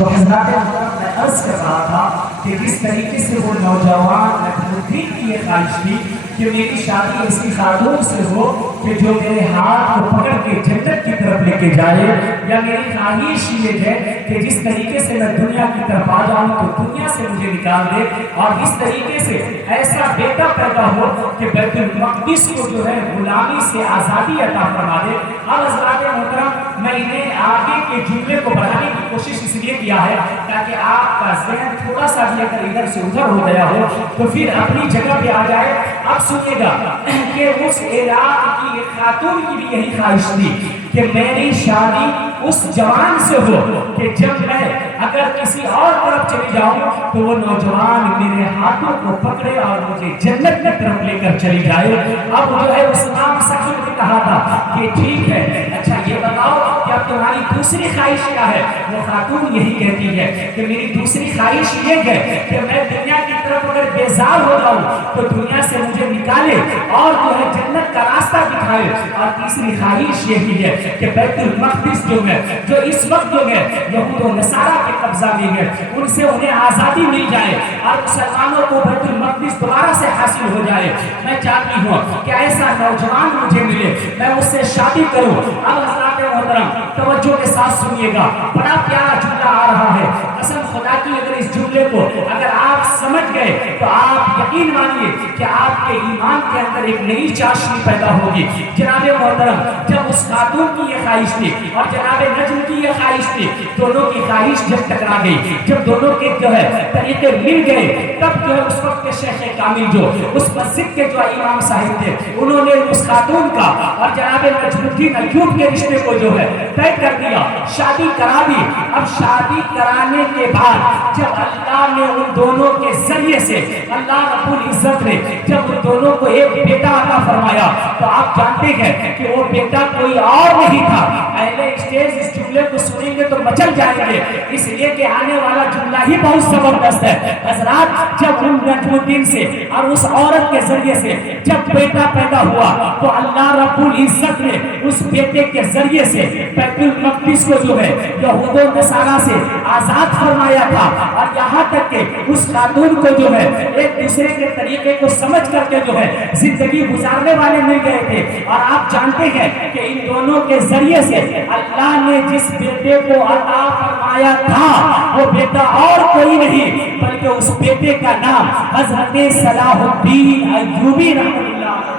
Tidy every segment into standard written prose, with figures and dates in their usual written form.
تو حضرات میں عرض کر رہا تھا کہ جس طریقے سے وہ نوجوان نجمالدین کی یہ خواہش تھی کہ میری شادی ایسی خاتون سے ہو کہ جو میرے ہاتھ کو پکڑ کے جنت کی طرف لے کے جائے، یا میری خواہش یہ ہے کہ جس طریقے سے میں دنیا کی طرف آ جاؤں تو دنیا سے مجھے نکال دے، اور اس طریقے سے ایسا بیٹا پیدا ہو کہ بیت المقدس کو جو ہے غلامی سے آزادی عطا فرما دے۔ اب حضرات محترم میں انہیں آگے کے جملے کو بڑھانے کی کوشش اس لیے کیا ہے تاکہ آپ کا ذہن تھوڑا سا بھی اگر ادھر سے ادھر ہو گیا ہو تو پھر اپنی جگہ پہ آ جائے۔ اب سنیے گا کہ اس عراق کی ایک خاتون کی بھی یہی خواہش تھی کہ میری شادی اس جوان سے ہو کہ جب میں اگر کسی اور طرف چلی جاؤں تو وہ نوجوان میرے ہاتھوں کو پکڑے اور مجھے جنت کی طرف لے کر چلی جائے۔ اب جو ہے اس امام صاحب نے کہا تھا کہ ٹھیک ہے، اچھا یہ بتاؤ کہ اب تمہاری دوسری خواہش کیا ہے؟ وہ خاتون یہی کہتی ہے کہ میری دوسری خواہش یہ ہے کہ میں دنیا کی طرف اگر بیزار ہو جاؤں تو دنیا سے مجھے نکالے اور جو ہے جنت کا راستہ دکھائے، اور تیسری خواہش یہی ہے کہ بیت المقدس جو ہے جو اس وقت جو ہے یہود و نصارہ کے قبضہ میں ہے ان سے انہیں آزادی مل جائے اور مسلمانوں کو بیت المقدس دوبارہ سے حاصل ہو جائے۔ میں چاہتی ہوں کہ ایسا نوجوان مجھے ملے، میں اس سے شادی کروں۔ اب حضرات محترم توجہ کے ساتھ سنیے گا، بڑا پیارا جملہ آ رہا ہے، قسم خدا کی اگر اس جملے کو اگر آپ سمجھ گئے تو آپ یقین مانیے کہ آپ کے ایمان کے اندر ایک نئی چاشنی پیدا ہوگی۔ جناب محترم جب اس خاتون کی یہ خواہش تھی اور جناب نجم کی یہ خواہش تھی، دونوں کی خواہش جب ٹکرا گئی، جب دونوں کے جو ہے طریقے مل گئے، تب جو ہے اس وقت کے شیخ کامل جو اس مسجد کے جو امام صاحب تھے انہوں نے اس خاتون کا اور جناب نجم الدین ایوب کے رشتے کو جو ہے طے کر دیا، شادی کرا دی۔ اب شادی کرانے کے بعد جب اللہ نے ان دونوں کے ذریعے سے اللہ رب العزت نے جب ان دونوں کو ایک بیٹا عطا فرمایا تو آپ جانتے ہیں کہ وہ بیٹا کوئی اور نہیں تھا۔ اہل اسٹیج اس جملے کو سنیں گے تو مچل جائیں گے، اس لیے کہ آنے والا جملہ ہی بہت زبردست ہے۔ حضرات جب ان نجم الدین سے اور اس عورت کے ذریعے سے جب بیٹا پیدا ہوا تو اللہ رب العزت نے اس بیٹے کے ذریعے سے بیت المقدس کو جو ہے یہود و نصارہ سے آزاد فرمایا تھا، اور یہاں تک کہ اس خاتون کو جو ہے ایک دوسرے کے طریقے کو سمجھ کر کے جو ہے زندگی گزارنے والے مل گئے تھے۔ اور آپ جانتے ہیں کہ ان دونوں کے ذریعے سے اللہ نے جس بیٹے کو عطا فرمایا تھا وہ بیٹا اور کوئی نہیں بلکہ اس بیٹے کا نام حضرت صلاح الدین ایوبی رحمۃ اللہ علیہ،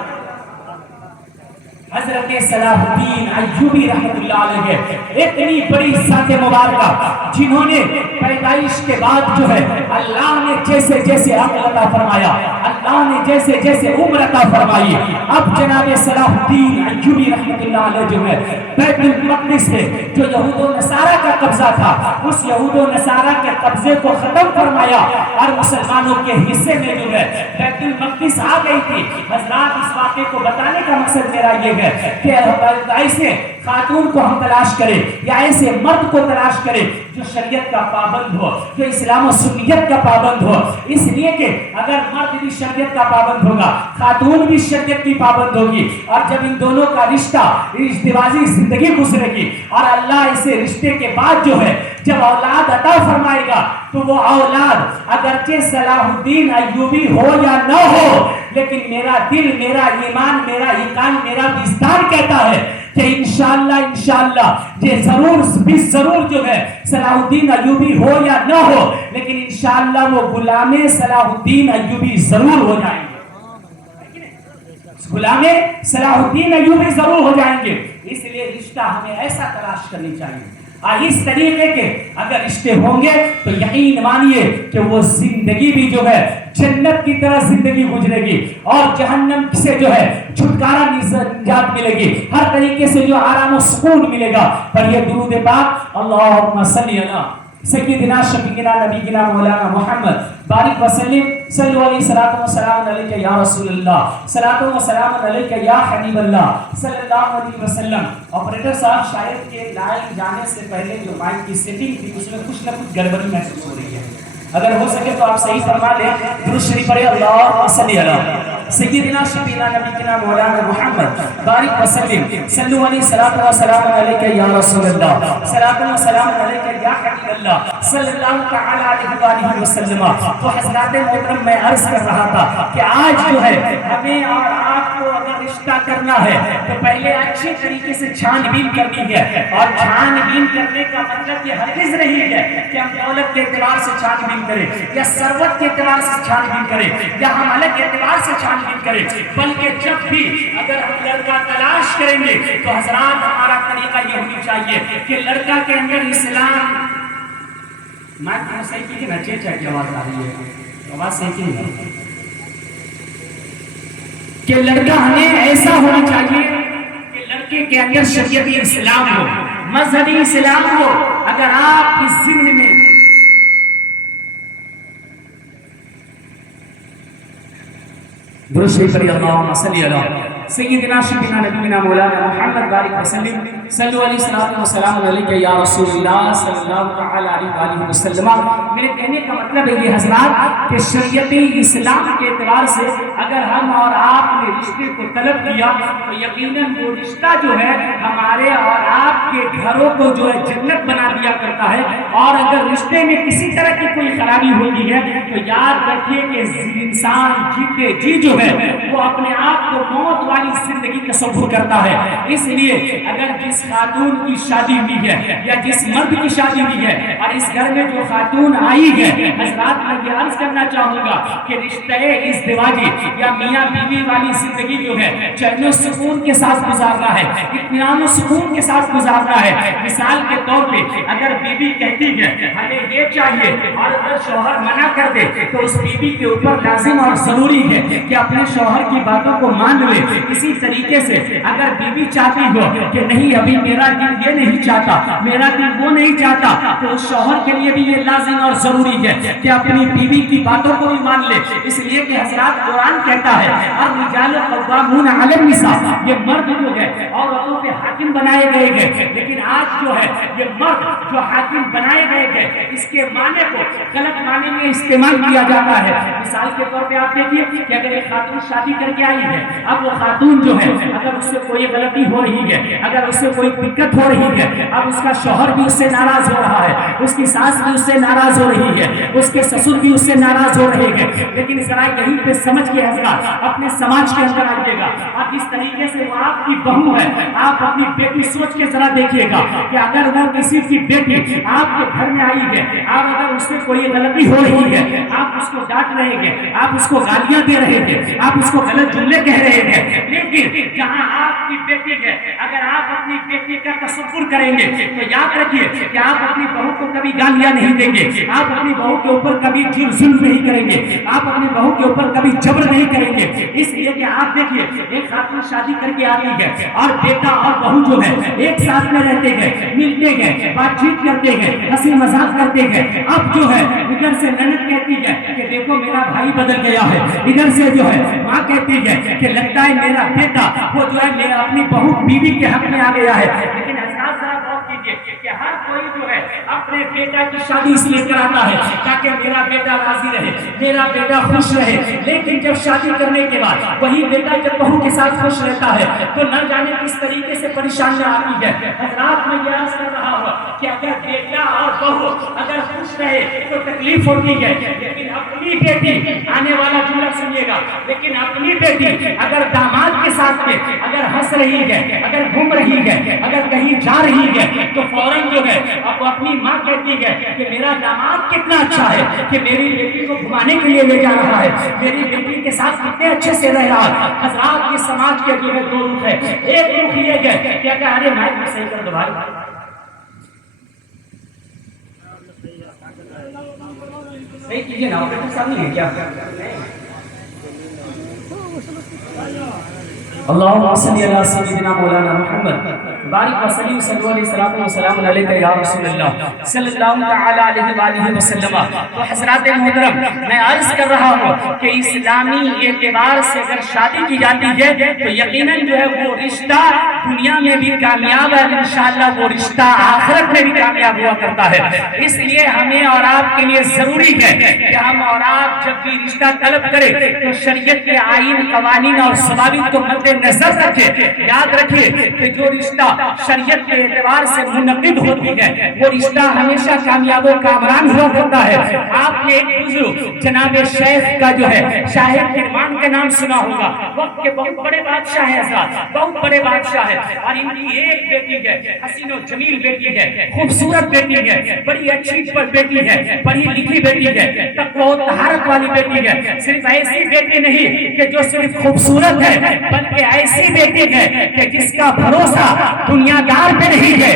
حضرت صلاح الدین ایوبی رحمۃ اللہ علیہ ہے۔ اتنی بڑی ذات مبارکہ جنہوں نے پیدائش کے بعد جو ہے اللہ نے جیسے جیسے عقل عطا فرمایا، اللہ نے جیسے جیسے عمر عطا فرمائی، اب جناب صلاح الدین ایوبی رحمۃ اللہ علیہ جو ہے بیت المقدس میں جو یہود و نصارہ کا قبضہ تھا اس یہود و نصارہ کے قبضے کو ختم فرمایا اور مسلمانوں کے حصے میں جو ہے بیت المقدس آ گئی تھی۔ حضرات اس واقعے کو بتانے کا مقصد میرا یہ ہے کہ ایسے خاتون کو ہم تلاش کریں یا ایسے مرد کو تلاش کریں جو شریعت کا پابند ہو، جو اسلام و سنیت کا پابند ہو، اس لیے کہ اگر مرد بھی شریعت کا پابند ہوگا خاتون بھی شریعت کی پابند ہوگی، اور جب ان دونوں کا رشتہ ازدواجی زندگی گزرے گی اور اللہ اسے رشتے کے بعد جو ہے جب اولاد عطا فرمائے گا تو وہ اولاد اگرچہ صلاح الدین ایوبی ہو یا نہ ہو، لیکن میرا دل، میرا ایمان، میرا یقین، میرا وجدان کہتا ہے کہ انشاءاللہ یہ ضرور جو ہے صلاح الدین ایوبی ہو یا نہ ہو، لیکن انشاءاللہ وہ غلام صلاح الدین ایوبی ضرور ہو جائیں گے، غلام صلاح الدین ایوبی ضرور ہو جائیں گے۔ اس لیے رشتہ ہمیں ایسا تلاش کرنی چاہیے، اس طریقے کے اگر رشتے ہوں گے تو یقین مانیے کہ وہ زندگی بھی جو ہے جنت کی طرح زندگی گزرے گی اور جہنم سے جو ہے چھٹکارا نجات ملے گی، ہر طریقے سے جو آرام و سکون ملے گا۔ پر یہ درود پاک اللہم صلی علی سیدنا شفیعنا نبینا مولانا محمد بارک وسلم صلو علیہ صلاۃ و سلام علیک یا رسول اللہ، صلاۃ و سلام علیک یا حبیب اللہ صلی اللہ علیہ وسلم۔ آپریٹر صاحب شاید کہ لائن جانے سے پہلے جو مائک کی سیٹنگ تھی اس میں کچھ نہ کچھ گڑبڑی محسوس ہو رہی ہے، اگر ہو سکے تو آپ صحیح فرما لیں۔ درود شریف پڑھیں اللہم صلی علی سیدنا شفیعنا نبینا مولانا محمد بارک وسلم صلو علیہ الصلوۃ والسلام علیک یا رسول اللہ صلاۃ و سلام علیک یا حبیب اللہ صلی اللہ تعالی علیہ وآلہ وسلم۔ تو حضرات محترم میں عرض کر رہا تھا کہ آج جو ہے ہمیں اور آپ کو اگر رشتہ کرنا ہے تو پہلے اچھے طریقے سے چھان بین کرنی ہے، اور چھان بین کرنے کا مطلب یہ ہرگز نہیں ہے کہ ہم دولت کے اعتبار سے چھان بین کریں یا ثروت کے اعتبار سے چھان بین کریں یا ہم الگ کے اعتبار سے چھان بین کریں، بلکہ جب بھی اگر ہم لڑکا تلاش کریں گے تو حضرات ہمارا طریقہ یہ ہونی چاہیے کہ لڑکا کے اندر اسلام میں صحیح کی نا چیچا کی آواز آ رہی ہے، آواز صحیح کی نہیں کہ لڑکا ہمیں ایسا ہونا چاہیے کہ لڑکے کے اندر شریعتی اسلام ہو، مذہبی اسلام ہو۔ اگر آپ اس ذہن میں درود شریف پڑھیے، اللہم صلی علی سیدنا شفیعنا نبینا مولانا محمد بارک وسلم صلو علیہ الصلوۃ والسلام علیک یا رسول اللہ صلی اللہ تعالی علیہ وآلہ وسلم۔ میرے کہنے کا مطلب ہے یہ حضرات کہ شریعتی اسلام کے اعتبار سے اگر ہم اور آپ نے رشتے کو طلب کیا تو یقیناً وہ رشتہ جو ہے ہمارے اور آپ کے گھروں کو جو ہے جنت بنا دیا کرتا ہے، اور اگر رشتے میں کسی طرح کی کوئی خرابی ہوتی ہے تو یاد رکھیے کہ انسان جیتے جی جو ہے وہ اپنے آپ کو موت والی زندگی تصور کرتا ہے۔ اس لیے اگر جس خاتون کی شادی ہوئی ہے یا جس مرد کی شادی ہوئی ہے اور اس گھر میں جو خاتون آئی ہے، حضرات میں یہ عرض کرنا چاہوں گا کہ رشتہ ازدواجی یا میاں بیوی والی زندگی جو ہے چین و سکون کے ساتھ گزارنا ہے، اطمینان و سکون کے ساتھ گزارنا ہے۔ مثال کے طور پہ اگر بیوی کہتی ہے ہمیں یہ چاہیے اور اگر شوہر منع کر دے تو اس بیوی کے اوپر لازم اور ضروری ہے کہ اپنے شوہر کی باتوں کو مان لے۔ اسی طریقے سے اگر بیوی چاہتی ہو کہ نہیں ابھی میرا دل یہ نہیں چاہتا، میرا دل وہ نہیں چاہتا، تو اس شوہر کے لیے بھی یہ لازم اور ضروری ہے کہ اپنی بیوی کی باتوں کو بھی مان لے۔ اس لیے کہ حضرات قرآن کہتا ہے الرجال قوامون علی النساء، یہ مرد جو ہے عورتوں پہ حاکم بنائے گئے ہیں، لیکن آج جو ہے یہ مرد جو حاکم بنائے گئے ہیں اس کے معنی کو غلط معنی میں استعمال کیا جاتا ہے۔ مثال کے طور پہ آپ دیکھیے کہ اگر ایک خاتون شادی کر کے آئی ہے، اب وہ خاتون جو ہے اگر اس سے کوئی غلطی ہو رہی ہے، اگر اس سے کوئی دقت ہو رہی ہے، اب اس کا شوہر بھی اس سے ناراض ہو رہا ہے، اس کی ساس بھی اس سے ناراض ہو رہی ہے، اس کے سسر بھی اس سے ناراض ہو رہے ہیں، لیکن ذرا یہیں پہ سمجھ کے حضرات اپنے سماج کے اندر آئیے گا۔ اب اس طریقے سے وہ آپ کی بہو ہے، آپ اپنی بیٹی سوچ کے ذرا دیکھیے گا کہ اگر وہ کسی کی بیٹی آپ کے گھر میں آئی ہے، آپ اگر اس سے کوئی غلطی ہو رہی ہے، آپ اس کو ڈانٹ رہے ہیں، آپ اس کو گالیاں دے رہے ہیں، آپ اس کو غلط جملے کہہ رہے ہیں، لیکن جہاں آپ کی بیٹی ہے اگر آپ اپنی بیٹی کا تصور کریں گے تو یاد رکھیے کہ آپ اپنی بہو کو کبھی گالیاں نہیں دیں گے، آپ اپنی بہو کے اوپر کبھی ظلم نہیں کریں گے، آپ اپنی بہو کے اوپر کبھی جبر نہیں کریں گے۔ اس لیے کہ آپ دیکھیے ایک خاتون شادی کر کے آتی ہے اور بیٹا اور بہو جو ہے ایک ساتھ میں رہتے ہیں، ملتے ہیں، بات چیت کرتے ہیں، ہنسی مذاق کرتے ہیں۔ اب جو ہے ادھر سے نند کہتی ہے کہ دیکھو میرا بھائی بدل گیا ہے، ادھر سے جو ہے ماں کہتی ہے کہ لگتا ہے میرا بیٹا وہ جو ہے میرا اپنی بہو بیوی کے حق میں آ گیا ہے۔ لیکن حضرات ذرا غور کیجیے کہ ہر کوئی جو ہے اپنے بیٹا کی شادی اس لیے کراتا ہے تاکہ میرا بیٹا راضی رہے، میرا بیٹا خوش رہے، لیکن جب شادی کرنے کے بعد وہی بیٹا جب بہو کے ساتھ خوش رہتا ہے تو نہ جانے کس طریقے سے پریشانیاں آتی ہے۔ حضرات میں یہ عرض کر رہا ہوں کہ اگر بیٹا اور بہو اگر خوش رہے تو تکلیف ہوتی ہے، لیکن اپنی بیٹی آنے والا جملہ سنیے گا، لیکن اپنی بیٹی اگر داماد کے ساتھ میں اگر ہنس رہی ہے، اگر گھوم رہی ہے، اگر کہیں جا رہی ہے تو فوراً جو ہے اب اپنی ماں کہتی ہے کہ میرا داماد کتنا اچھا ہے کہ میری بیٹی کو گھمانے کے لیے لے جا رہا ہے، میری بیٹی کے ساتھ کتنے اچھے سے رہ رہا ہے۔ حضرات یہ سماج کے جو ہے دو رخ ہے، ایک رخ یہ ہے کہ اگر ارے مائک میں صحیح کر دو بھائی، صحیح کیجیے نا، آپریٹر صاحب نہیں ہے کیا؟ اللہم صلی علی سیدنا مولانا محمد بارک وسلم صلی اللہ علیہ وسلم علیہ یا رسول اللہ صلی اللہ تعالی علیہ وآلہ وسلم۔ تو حضرات محترم، میں عرض کر رہا ہوں کہ اسلامی اعتبار سے اگر شادی کی جاتی ہے تو یقیناً جو ہے وہ رشتہ دنیا میں بھی کامیاب ہے، انشاءاللہ وہ رشتہ آخرت میں بھی کامیاب ہوا کرتا ہے۔ اس لیے ہمیں اور آپ کے لیے ضروری ہے کہ ہم اور آپ جب بھی رشتہ طلب کریں تو شریعت کے آئین، قوانین اور ضوابط کو مد نظر رکھیں۔ یاد رکھیے کہ جو رشتہ شریعت کے اعتبار سے منعقد ہوتی ہے وہ رشتہ ہمیشہ کامیاب و کامران ہوا کرتا ہے۔ آپ نے ایک بزرگ جناب شیخ کا جو ہے شاہ کرمان کے نام سنا ہوگا، وقت کے بہت بڑے بادشاہ ہیں حضرات، بہت بڑے بادشاہ ہیں، اور ان کی ایک بیٹی ہے، حسین و جمیل بیٹی ہے، خوبصورت بیٹی ہے، بڑی اچھی بیٹی ہے، پڑھی لکھی بیٹی ہے، تقوی و طہارت والی بیٹی ہے۔ صرف ایسی بیٹی نہیں کہ جو صرف خوبصورت ہے، بلکہ ایسی بیٹی ہے کہ جس کا بھروسہ دنیا دار پہ نہیں ہے۔